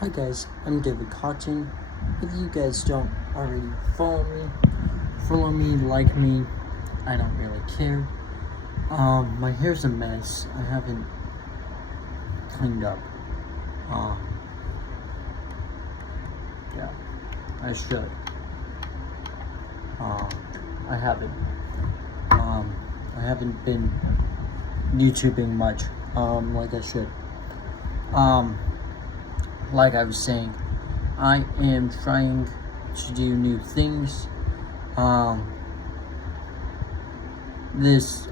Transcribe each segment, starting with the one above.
Hi guys, I'm David Cotton. If you guys don't already follow me, like me. I don't really care. My hair's a mess. I haven't cleaned up. Um, yeah, I should. I haven't. I haven't been YouTubing much. Like I should. Like I was saying, I am trying to do new things. I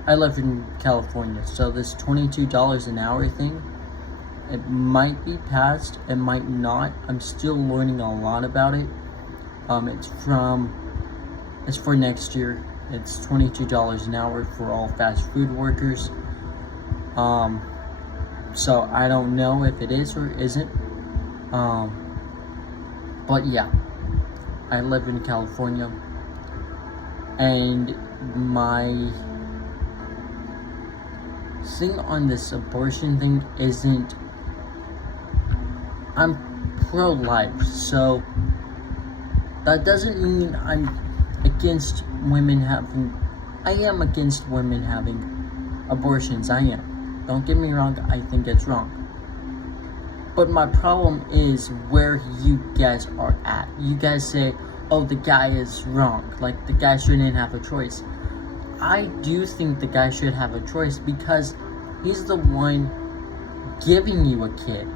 live in California, so this $22 an hour thing, it might be passed, it might not. I'm still learning a lot about it. It's for next year. It's $22 an hour for all fast food workers. So I don't know if it is or isn't. But yeah, I live in California, and my thing on this abortion thing isn't, I'm pro-life, so that doesn't mean I'm against women having, I am against women having abortions, I am. Don't get me wrong, I think it's wrong. But my problem is where you guys are at. You guys say, oh, the guy is wrong. Like, the guy shouldn't have a choice. I do think the guy should have a choice because he's the one giving you a kid.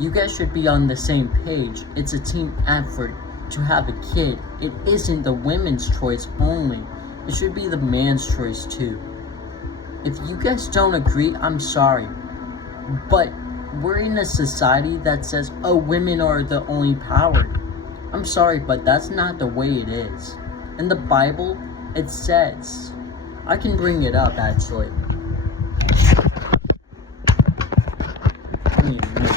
You guys should be on the same page. It's a team effort to have a kid. It isn't the women's choice only. It should be the man's choice too. If you guys don't agree, I'm sorry. But we're in a society that says, oh, women are the only power. I'm sorry, but that's not the way it is. In the Bible, it says, I can bring it up actually. Give me a minute.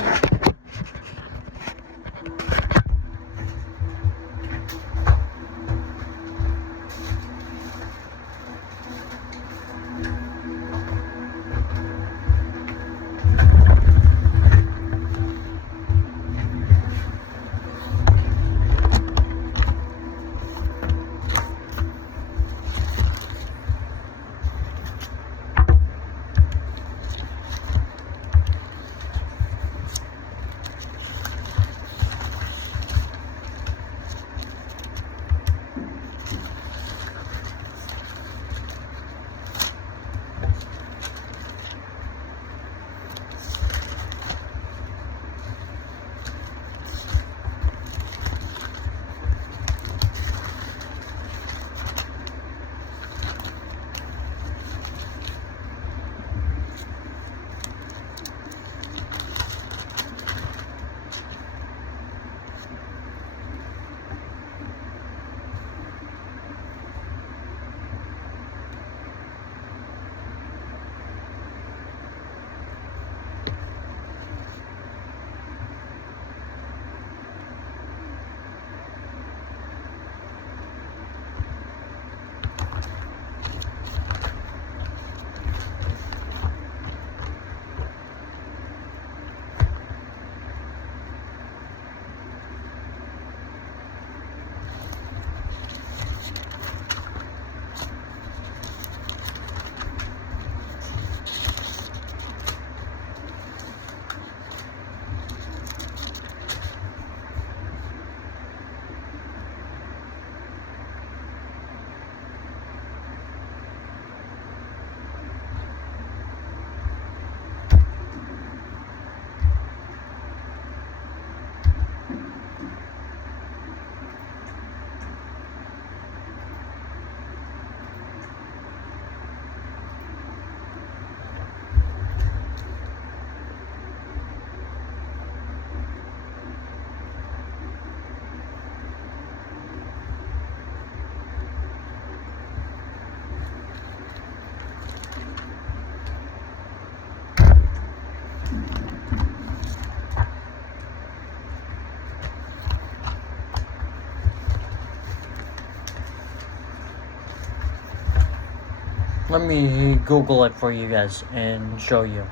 Let me Google it for you guys and show you.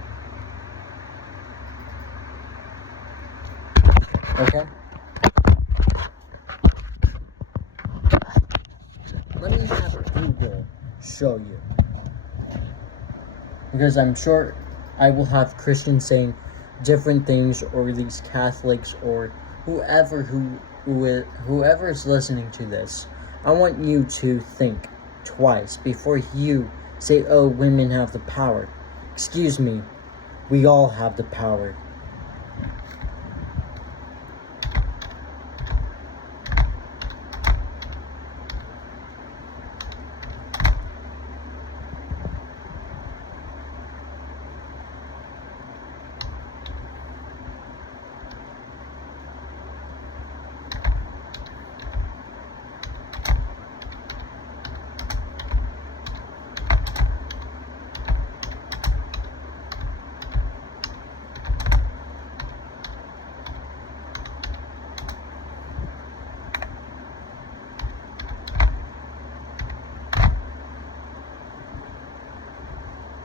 Okay? Let me have Google show you. Because I'm sure I will have Christians saying different things, or these Catholics, or whoever is listening to this. I want you to think twice before you say, oh, women have the power. Excuse me, we all have the power.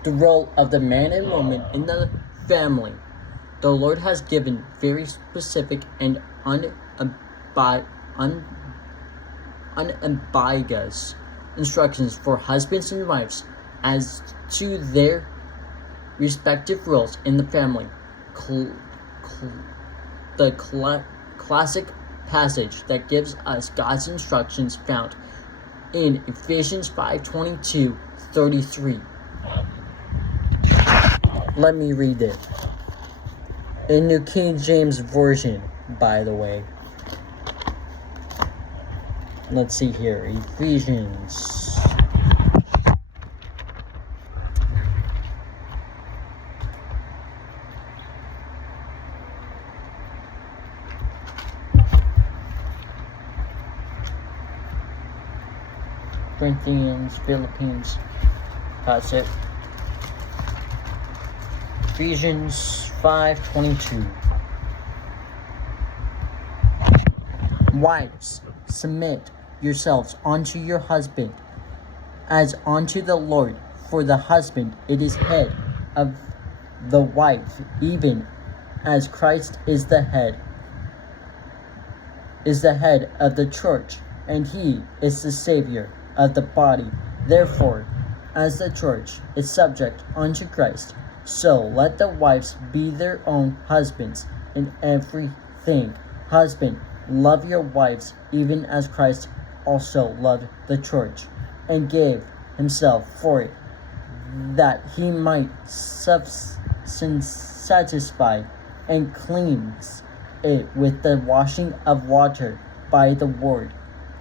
The role of the man and woman in the family. The Lord has given very specific and unambiguous instructions for husbands and wives as to their respective roles in the family. Classic passage that gives us God's instructions found in Ephesians 5:22-33. Let me read it. In New King James Version, by the way. Let's see here. Ephesians. Corinthians, Philippines. That's it. Ephesians 5:22. Wives, submit yourselves unto your husband, as unto the Lord. For the husband it is head of the wife, even as Christ is the head of the church, and he is the Savior of the body. Therefore, as the church is subject unto Christ, so let the wives be their own husbands in everything. Husband, love your wives, even as Christ also loved the church, and gave himself for it, that he might satisfy and cleanse it with the washing of water by the word,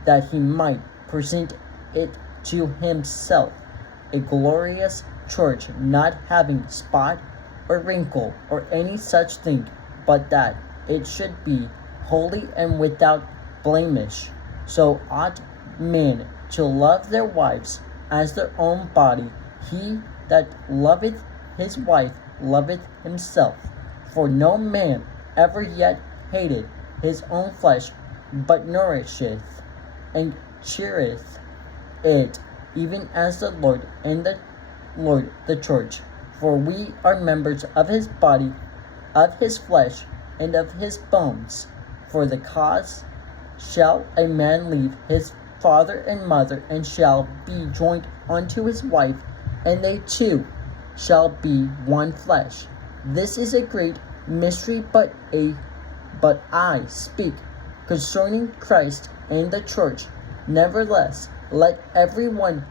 that he might present it to himself a glorious church, not having spot or wrinkle or any such thing, but that it should be holy and without blemish. So ought men to love their wives as their own body. He that loveth his wife loveth himself. For no man ever yet hated his own flesh, but nourisheth and cheereth it, even as the Lord, and the Lord the church. For we are members of his body, of his flesh, and of his bones. For the cause shall a man leave his father and mother, and shall be joined unto his wife, and they two shall be one flesh. This is a great mystery, but I speak concerning Christ and the church. Nevertheless, let every one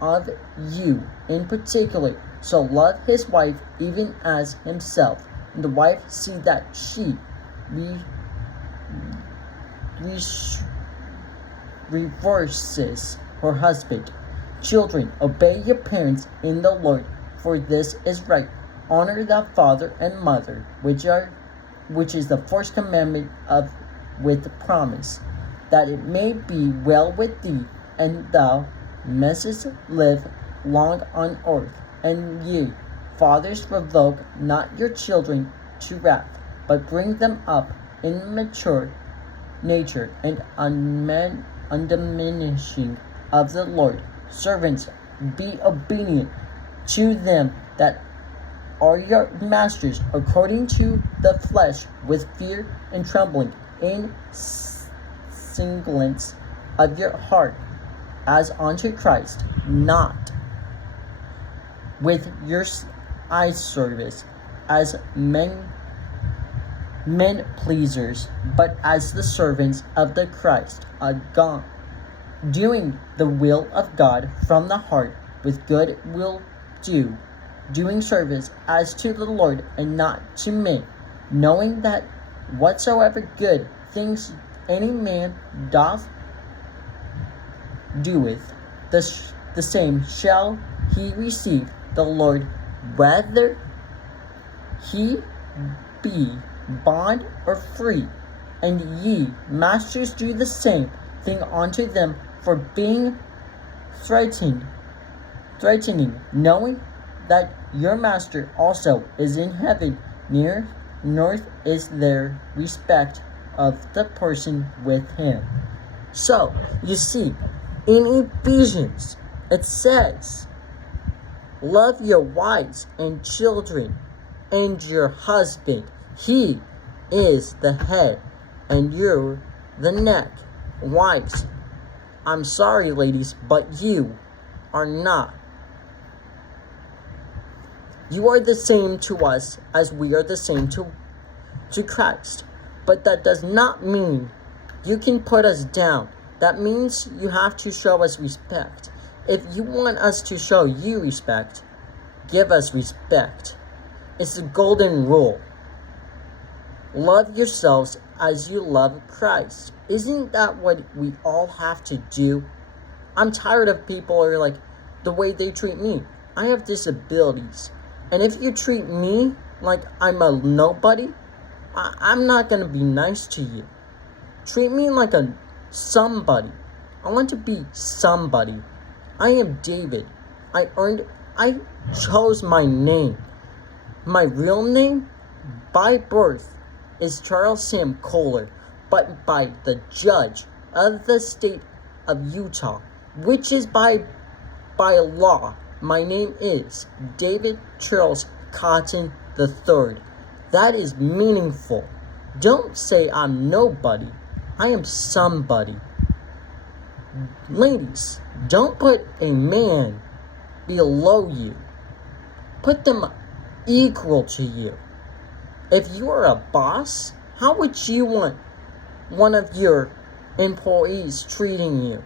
of you in particular so love his wife even as himself, and the wife see that she reverses her husband. Children, obey your parents in the Lord, for this is right. Honor thy father and mother, which is the first commandment with promise, that it may be well with thee, and thou mayest live long on earth. And ye, fathers, provoke not your children to wrath, but bring them up in mature nature and undiminishing of the Lord. Servants, be obedient to them that are your masters according to the flesh, with fear and trembling, in singleness of your heart, as unto Christ, not with your eye service as men pleasers, but as the servants of the Christ of God, doing the will of God from the heart, with good will doing service as to the Lord and not to men, knowing that whatsoever good things any man doeth, the same shall he receive the Lord, whether he be bond or free. And ye, masters, do the same thing unto them, for being threatening, knowing that your master also is in heaven, north is their respect of the person with him. So, you see, in Ephesians, it says, love your wives and children and your husband. He is the head and you're the neck. Wives, I'm sorry, ladies, but you are not. You are the same to us as we are the same to Christ. But that does not mean you can put us down. That means you have to show us respect. If you want us to show you respect, give us respect. It's the golden rule. Love yourselves as you love Christ. Isn't that what we all have to do? I'm tired of people are like, the way they treat me. I have disabilities. And if you treat me like I'm a nobody, I'm not going to be nice to you. Treat me like a somebody. I want to be somebody. I am David. I chose my name. My real name, by birth, is Charles Sam Kohler, but by the judge of the state of Utah, which is by law, my name is David Charles Cotton III. That is meaningful. Don't say I'm nobody. I am somebody. Ladies, don't put a man below you. Put them equal to you. If you are a boss, how would you want one of your employees treating you?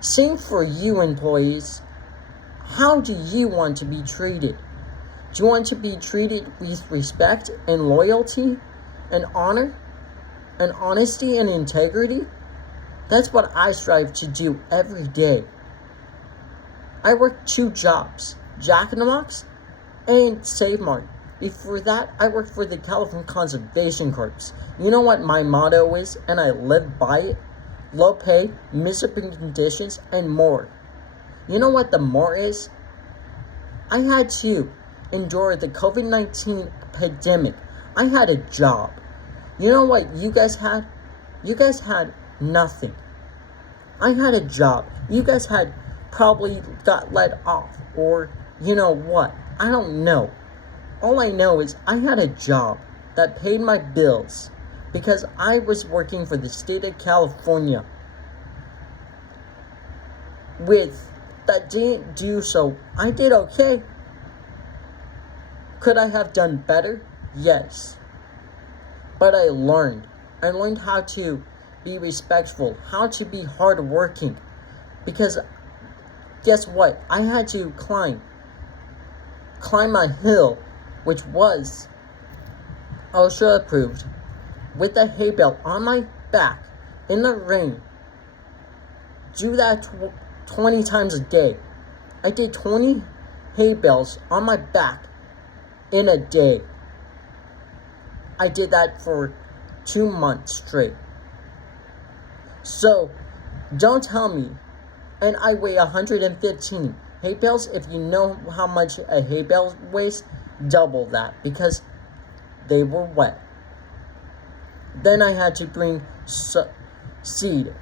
Same for you employees. How do you want to be treated? Do you want to be treated with respect and loyalty and honor and honesty and integrity? That's what I strive to do every day. I work 2 jobs, Jack in the Box and Save Mart. Before that, I worked for the California Conservation Corps. You know what my motto is, and I live by it? Low pay, miserable conditions, and more. You know what the more is? I had to endure the COVID-19 pandemic. I had a job. You know what you guys had? You guys had nothing. I had a job. You guys had probably got let off, or you know what? I don't know. All I know is I had a job that paid my bills because I was working for the state of California. With that didn't do so, I did okay. Could I have done better? Yes. But I learned. I learned how to be respectful, how to be hardworking. Because guess what? I had to climb a hill, which was OSHA approved, with a hay bale on my back in the rain. Do that 20 times a day. I did 20 hay bales on my back in a day. I did that for 2 months straight. So, don't tell me. And I weigh 115 hay bales. If you know how much a hay bale weighs, double that, because they were wet. Then I had to bring seed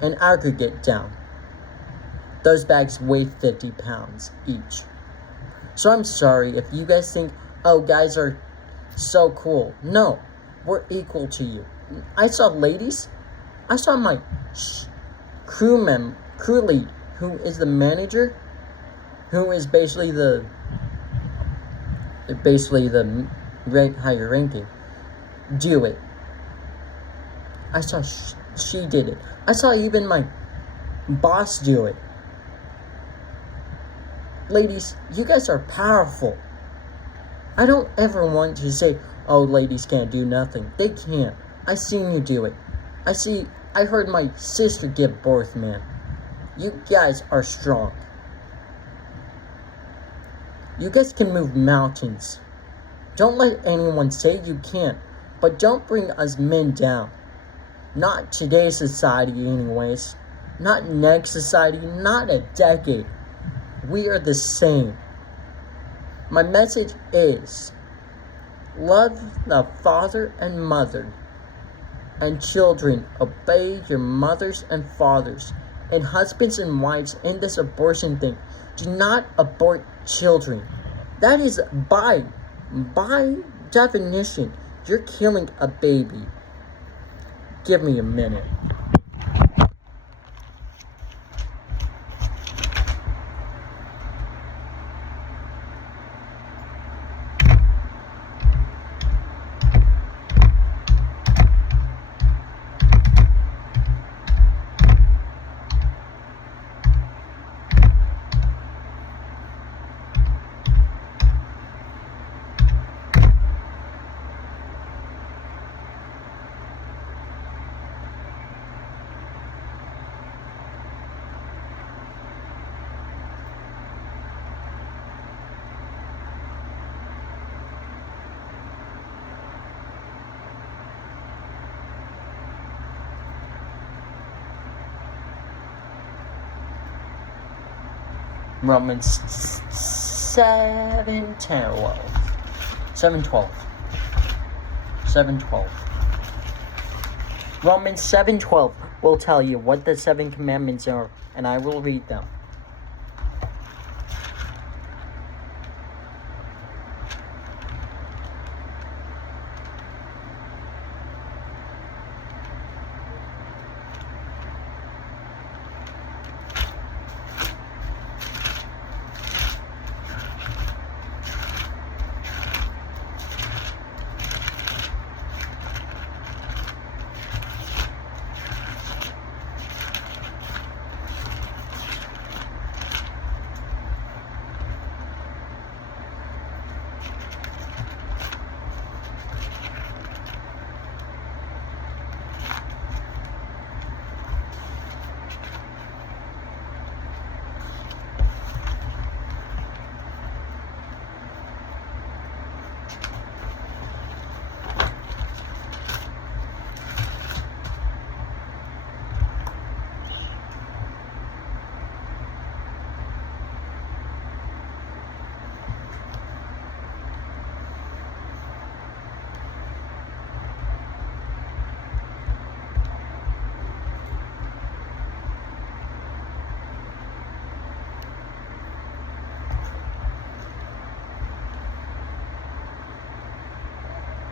and aggregate down. Those bags weigh 50 pounds each. So I'm sorry if you guys think, oh, guys are so cool. No, we're equal to you. I saw ladies. I saw my crew lead, who is the manager, who is basically the higher ranking, do it. I saw she did it. I saw even my boss do it. Ladies, you guys are powerful. I don't ever want to say, oh, ladies can't do nothing. They can't. I seen you do it. I heard my sister give birth, man. You guys are strong. You guys can move mountains. Don't let anyone say you can't, but don't bring us men down. Not today's society anyways. Not next society, not a decade. We are the same. My message is, love the father and mother, and children, obey your mothers and fathers, and husbands and wives in this abortion thing. Do not abort children. That is by definition, you're killing a baby. Give me a minute. Romans 7:12. 7:12. Romans 7:12 will tell you what the 7 commandments are, and I will read them.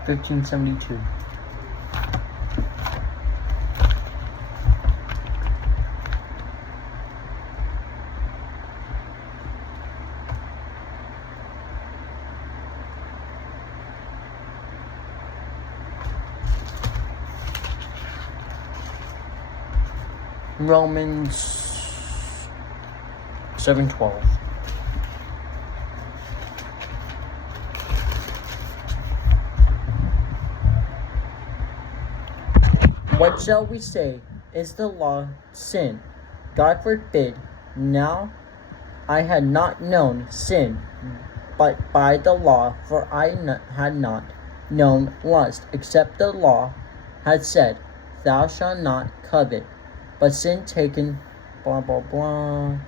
$15.72. Romans 7:12. What shall we say? Is the law sin? God forbid. Now I had not known sin but by the law, for I had not known lust, except the law had said, thou shalt not covet. But sin taken, blah blah blah.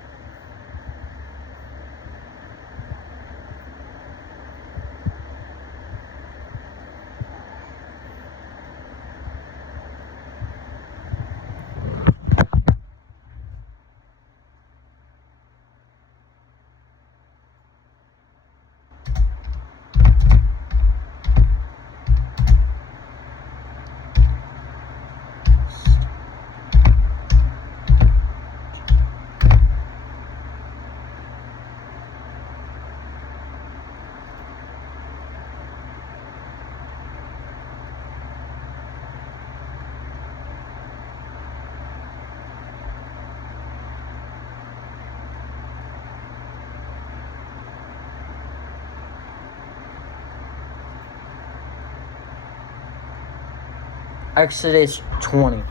Exodus 20.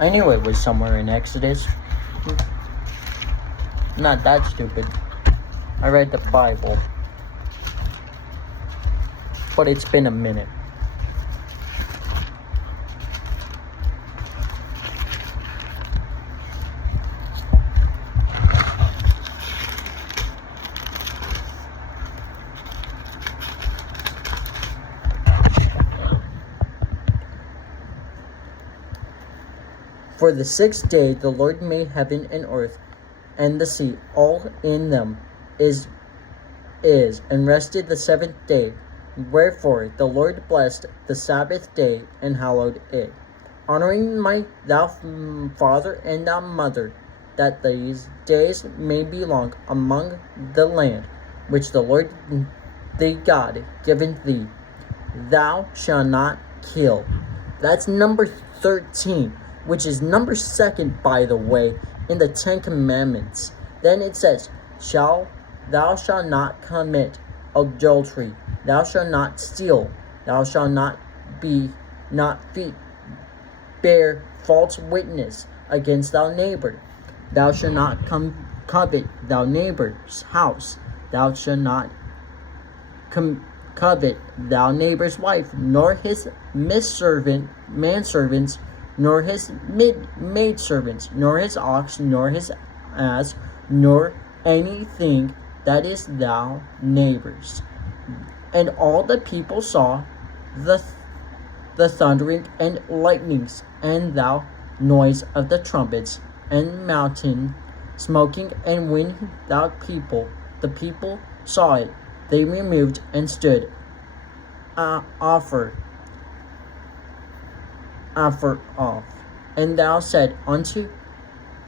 I knew it was somewhere in Exodus. Not that stupid. I read the Bible. But it's been a minute. For the 6th day the Lord made heaven and earth, and the sea, all in them is, and rested the 7th day. Wherefore the Lord blessed the Sabbath day and hallowed it, honoring thou father and thou mother, that these days may be long among the land which the Lord thy God giveth thee. Thou shalt not kill. That's number 13, which is number 2nd, by the way, in the 10 Commandments. Then it says, thou shalt not commit adultery. Thou shalt not steal. Thou shalt not bear false witness against thy neighbor. Thou shalt not covet thy neighbor's house. Thou shalt not covet thy neighbor's wife, nor his manservants, nor his maidservants, nor his ox, nor his ass, nor anything that is thou neighbor's. And all the people saw the thundering and lightnings, and the noise of the trumpets, and mountain smoking. And when the people saw it, they removed and stood afar off. And thou said unto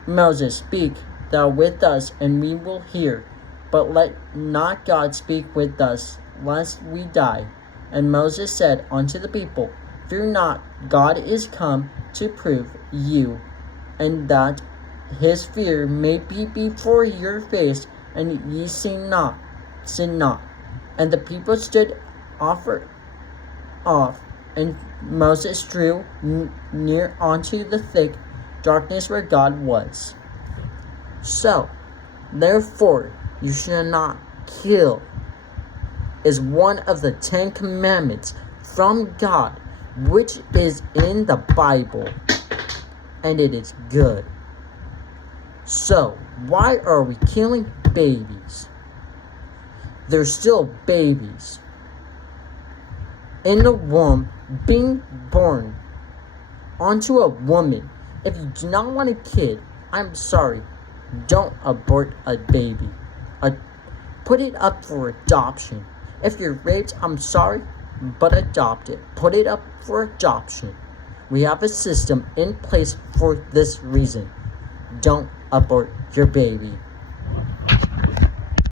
Moses, Speak thou with us, and we will hear. But let not God speak with us, lest we die. And Moses said unto the people, Fear not, God is come to prove you, and that his fear may be before your face, and ye sin not. And the people stood off, and Moses drew near unto the thick darkness where God was. So, therefore, you shall not kill is one of the 10 Commandments from God, which is in the Bible, and it is good. So, why are we killing babies? They're still babies in the womb, being born onto a woman. If you do not want a kid, I'm sorry, don't abort a baby. Put it up for adoption. If you're raped, I'm sorry, but adopt it. Put it up for adoption. We have a system in place for this reason. Don't abort your baby.